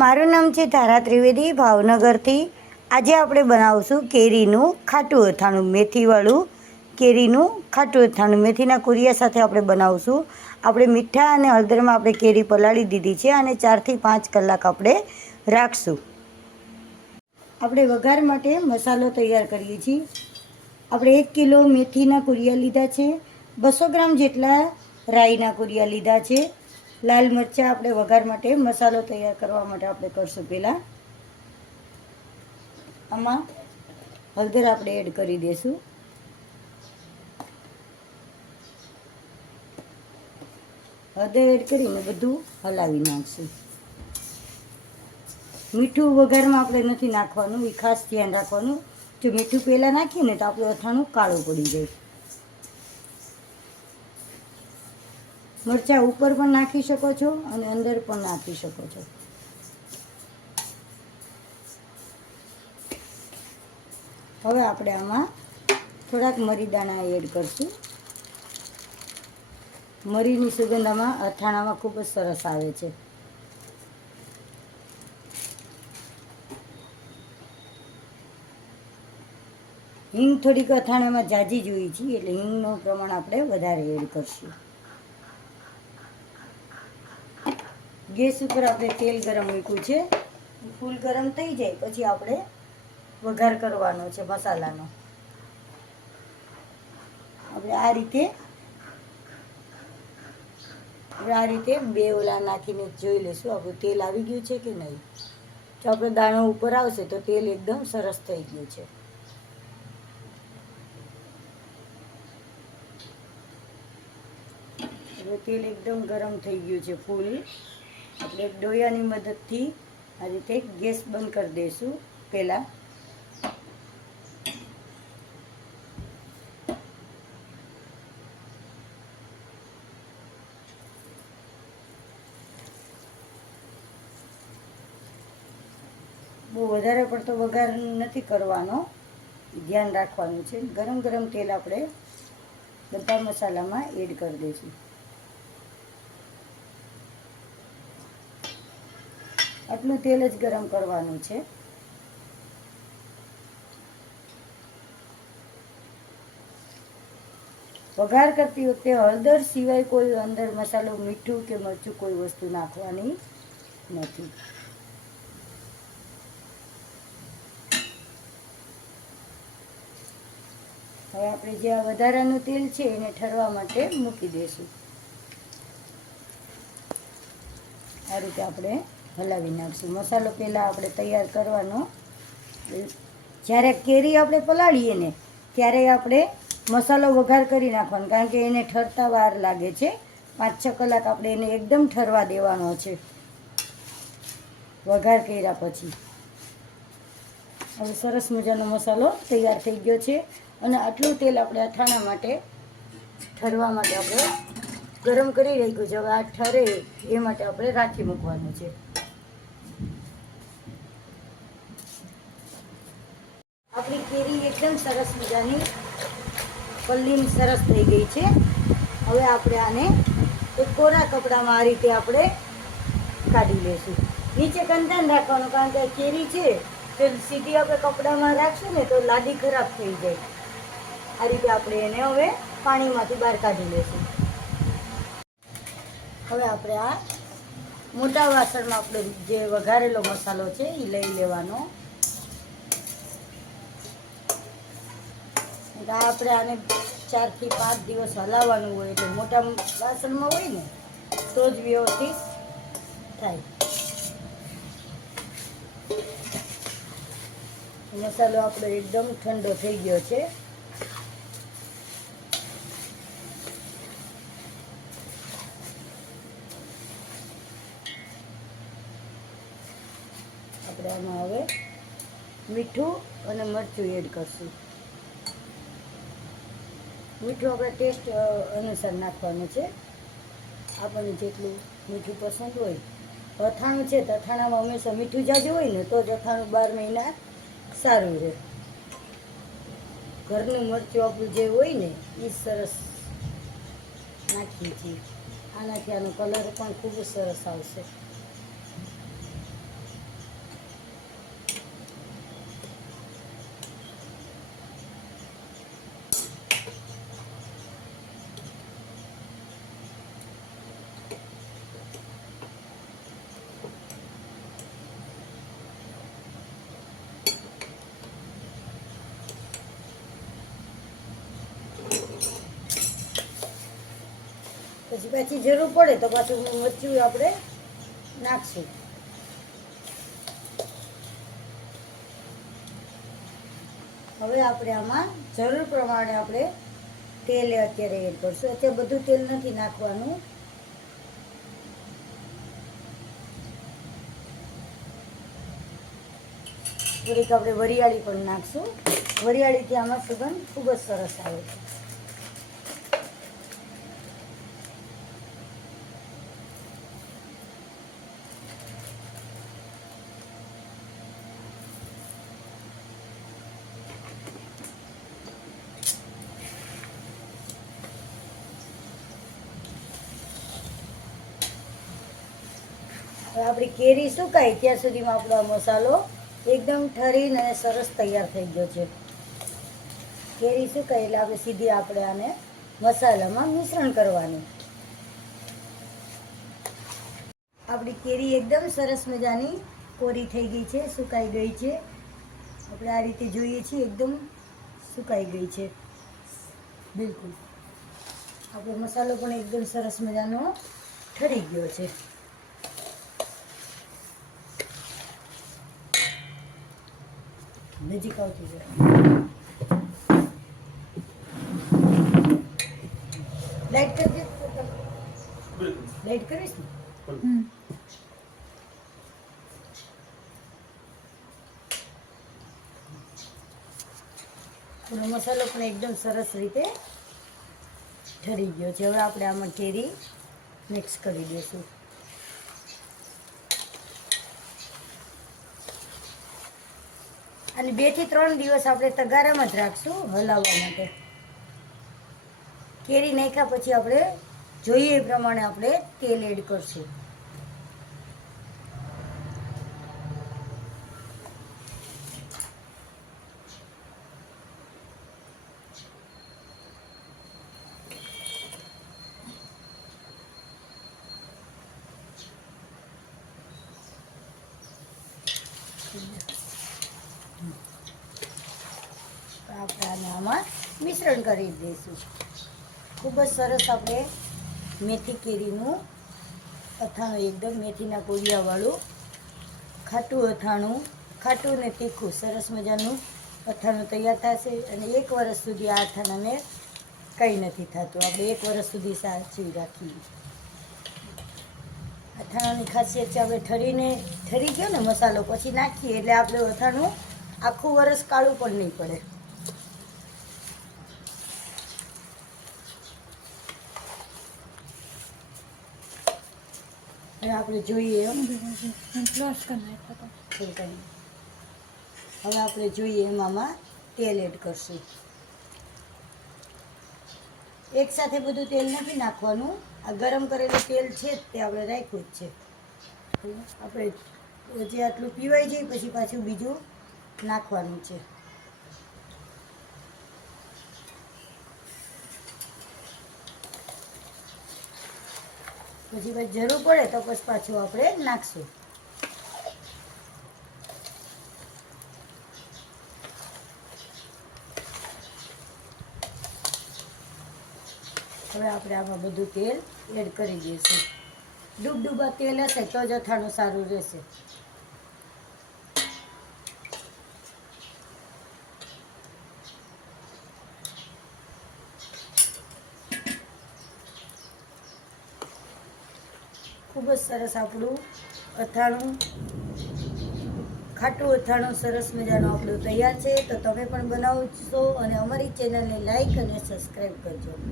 મારું નામ છે તારા ત્રિવેદી, ભાવનગરથી. આજે આપણે બનાવશું કેરીનું ખાટું અથાણું, મેથીવાળું કેરીનું ખાટું અથાણું. મેથીના કુરિયા સાથે આપણે બનાવશું. આપણે મીઠા અને હળદરમાં આપણે કેરી પલાળી દીધી છે અને 4 થી 5 કલાક આપણે રાખશું. આપણે વઘાર માટે મસાલો તૈયાર કરીએ છીએ. આપણે 1 કિલો મેથીના કુરિયા લીધા છે, 200 ગ્રામ જેટલા રાઈના કુરિયા લીધા છે. લાલ મરચાં આપણે વઘાર માટે મસાલો તૈયાર કરવા માટે આપણે કરશું. પહેલાં આમાં હળદર આપણે એડ કરી દઈશું. હળદર એડ કરીને બધું હલાવી નાખશું. મીઠું વઘારમાં આપણે નથી નાખવાનું, એ ખાસ ધ્યાન રાખવાનું. જો મીઠું પહેલાં નાખીએ ને તો આપણું અથાણું કાળું પડી જાય. મરચાં ઉપર પણ નાખી શકો છો અને અંદર પણ નાખી શકો છો. હવે આપણે આમાં થોડાક મરી દાણા એડ કરશું. મરીની સુગંધ આમાં અથાણામાં ખૂબ જ સરસ આવે છે. હિંગ થોડીક અથાણામાં જાજી જોઈએ છીએ, એટલે હિંગનું પ્રમાણ આપણે વધારે એડ કરશું. ગેસ ઉપર આપણે તેલ ગરમ મૂક્યું છે. ફૂલ ગરમ થઈ જાય પછી આપણે વઘાર કરવાનો છે મસાલાનો. આપણે આ રીતે બે ઓલા નાખીને જોઈ લઈશું આપણું તેલ આવી ગયું છે કે નહીં. જો આપણો દાણો ઉપર આવશે તો તેલ એકદમ સરસ થઈ ગયું છે. હવે તેલ એકદમ ગરમ થઈ ગયું છે ફૂલ. આપણે ડોયાની મદદથી આ રીતે ગેસ બંધ કરી દઈશું. પહેલાં બહુ વધારે પડતો વઘાર નથી કરવાનો, ધ્યાન રાખવાનું છે. ગરમ ગરમ તેલ આપણે બધા મસાલામાં એડ કરી દઈશું. આટલું તેલ જ ગરમ કરવાનું છે. વઘાર કરતી વખતે હળદર સિવાય કોઈ અંદર મસાલો, મીઠું કે મરચું કોઈ વસ્તુ નાખવાની નથી. હવે આપણે જે આ વધારાનું તેલ છે એને ઠરવા માટે મૂકી દઈશું. આ રીતે આપણે હલાવી નાખશું. મસાલો પહેલાં આપણે તૈયાર કરવાનો. જ્યારે કેરી આપણે પલાળીએ ને ત્યારે આપણે મસાલો વઘાર કરી નાખવાનો, કારણ કે એને ઠરતા વાર લાગે છે. 5-6 કલાક આપણે એને એકદમ ઠરવા દેવાનો છે વઘાર કર્યા પછી. હવે સરસ મજાનો મસાલો તૈયાર થઈ ગયો છે અને આટલું તેલ આપણે અથાણા માટે ઠરવા માટે આપણે ગરમ કરી રાખ્યું છે. હવે આ ઠરે એ માટે આપણે રાખી મૂકવાનું છે. આપણી કેરી એકદમ સરસ મજાની પલ્લીમ સરસ થઈ ગઈ છે. હવે આપણે આને એક કોરા કપડામાં આ રીતે આપણે કાઢી લઈશું. નીચે કંધાન રાખવાનું, કારણ કે કેરી છે તો સીધી આપણે કપડામાં રાખશું ને તો લાદી ખરાબ થઈ જાય. આ રીતે આપણે એને હવે પાણીમાંથી બહાર કાઢી લઈશું. હવે આપણે આ મોટા વાસણમાં આપણે જે વઘારેલો મસાલો છે એ લઈ લેવાનો. આપણે આને 4 થી 5 દિવસ હલાવવાનું હોય, એટલે મોટા વાસણમાં હોય ને તો જ વ્યવસ્થિત થાય. મસાલો આપણો એકદમ ઠંડો થઈ ગયો છે. આપણે આમાં હવે મીઠું અને મરચું એડ કરશું. મીઠું આપણે ટેસ્ટ અનુસાર નાખવાનું છે, આપણને જેટલું મીઠું પસંદ હોય. અથાણું છે તો અથાણામાં હંમેશા મીઠું જાજુ હોય ને તો જ અથાણું 12 મહિના સારું રહે. ઘરનું મરચું આપણું જે હોય ને એ સરસ નાખીએ છીએ. આનાથી આનો કલર પણ ખૂબ સરસ આવશે. પછી પાછી જરૂર પડે તો પાછું મરચું આપણે નાખશું. હવે આપણે આમાં જરૂર પ્રમાણે આપણે તેલ અત્યારે એડ કરશું. અત્યારે બધું તેલ નથી નાખવાનું. થોડીક આપણે વરિયાળી પણ નાખશું. વરિયાળીથી આમાં સુગંધ ખૂબ જ સરસ આવે છે. હવે આપણી કેરી સુકાય ત્યાં સુધીમાં આપણો આ મસાલો એકદમ ઠરીને અને સરસ તૈયાર થઈ ગયો છે. કેરી સુકાય એટલે આપણે સીધી આને મસાલામાં મિશ્રણ કરવાનું. આપણી કેરી એકદમ સરસ મજાની કોરી થઈ ગઈ છે, સુકાઈ ગઈ છે. આપણે આ રીતે જોઈએ છીએ એકદમ સુકાઈ ગઈ છે બિલકુલ. આપણો મસાલો પણ એકદમ સરસ મજાનો ઠરી ગયો છે. નજીક આવતી જાય. લાઈટ કરજે. લાઈટ કરીશ ને. મસાલો પણ એકદમ સરસ રીતે ઠરી ગયો છે. હવે આપણે આમાં કેરી મિક્સ કરી દઈશું. અને 2 થી 3 દિવસ આપણે તગારામાં જ રાખશું હલાવવા માટે. કેરી નાખ્યા પછી આપણે જોઈએ એ પ્રમાણે આપણે તેલ એડ કરશું. આપણે આમાં મિશ્રણ કરી દઈશું. ખૂબ જ સરસ આપણે મેથી કેરીનું અથાણું, એકદમ મેથીના કોરિયાવાળું ખાટું અથાણું, ખાટું ને તીખું સરસ મજાનું અથાણું તૈયાર થશે. અને 1 વર્ષ સુધી આ અથાણાને કંઈ નથી થતું. આપણે 1 વર્ષ સુધી સાચવી રાખીએ. અથાણાની ખાસિયત છે આપણે ઠરી ગયો ને મસાલો પછી નાખીએ એટલે આપણે અથાણું આખું વર્ષ કાળું પણ નહીં પડે. હવે આપણે જોઈએ એમ હવે આપણે જોઈએ એમાં તેલ એડ કરશું. એકસાથે બધું તેલ નથી નાખવાનું. આ ગરમ કરેલું તેલ છે તે આપણે રાખ્યું જ છે. આપણે જે આટલું પીવાઈ જાય પછી પાછું બીજું નાખવાનું છે. પછી જરૂર પડે તો પછી પાછું આપણે નાખશું. હવે આપણે આમાં બધું તેલ એડ કરી દઈશું. ડૂબડૂબા તેલ હશે તો જ અથાણું સારું રહેશે. ખૂબ જ સરસ આપણું અથાણું, ખાટું અથાણું સરસ મજાનું આપણું તૈયાર છે. તો તમે પણ બનાવશો અને અમારી ચેનલને લાઈક અને સબસ્ક્રાઈબ કરજો.